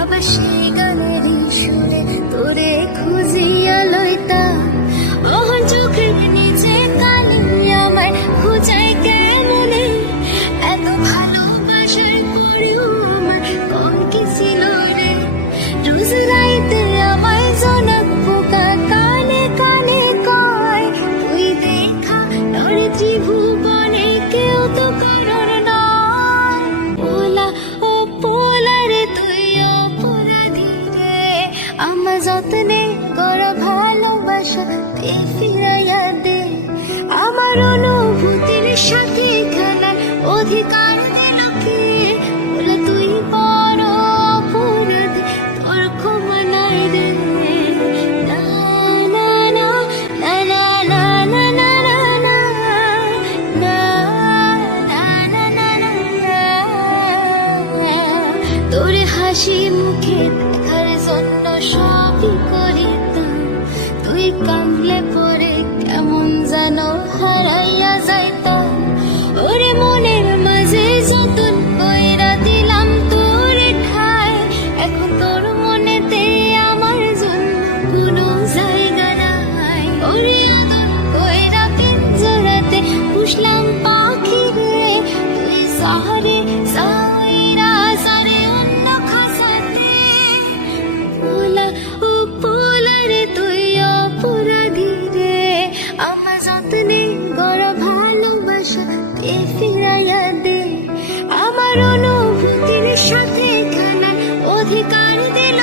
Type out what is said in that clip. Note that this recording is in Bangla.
আবার সেই গানের সুরে তোরে খুঁজিয়া লইতাম। ওহন চোখের নিচে কালি আমায় খুঁজাই কেমনে, এত ভালোবাসার পরেও আমার কম কি ছিল রে। রোজ রাইতে আমায় জনক পোকা কানে কানে কয়, তুই দেখা নরে ত্রিভুবনে কেউ তো কারণ নয়। পোলা ও পোলা রে তুই অপরাধী রে, আমার যত্নে করা ভালোবাসা তুই ফিরাইয়া দে। আমার অনুভূতির সাথে খেলার অধিকার দিল কে, বলে তুই বড় অপরাধী, তোর ক্ষমা নাই রে। না না না না না না না না না না না না না না। তোর হাসি মুখে দেখার জন্য সবই করিতাম, তুই কাঁদলে পরে কেমন যেন হারাইয়া যাইতাম। ওরে মনের মাঝে যতন কইরা দিলাম তোর ঠায়, এখন তোর মনেতে আমার জন্য কোনো জায়গা নাই। ওরে আদর কইরা পিঞ্জরাতে পুষলাম পাখি রে, তুই সাহারে সাইরা সারে অন্য খাসাতে। পোলা ও পোলা রে তুই অপরাধী রে, আমার যত্নে গড়া ভালোবাসা তুই ফিরাইয়া দে। আমার অনুভূতির সাথে খেলার অধিকার দিল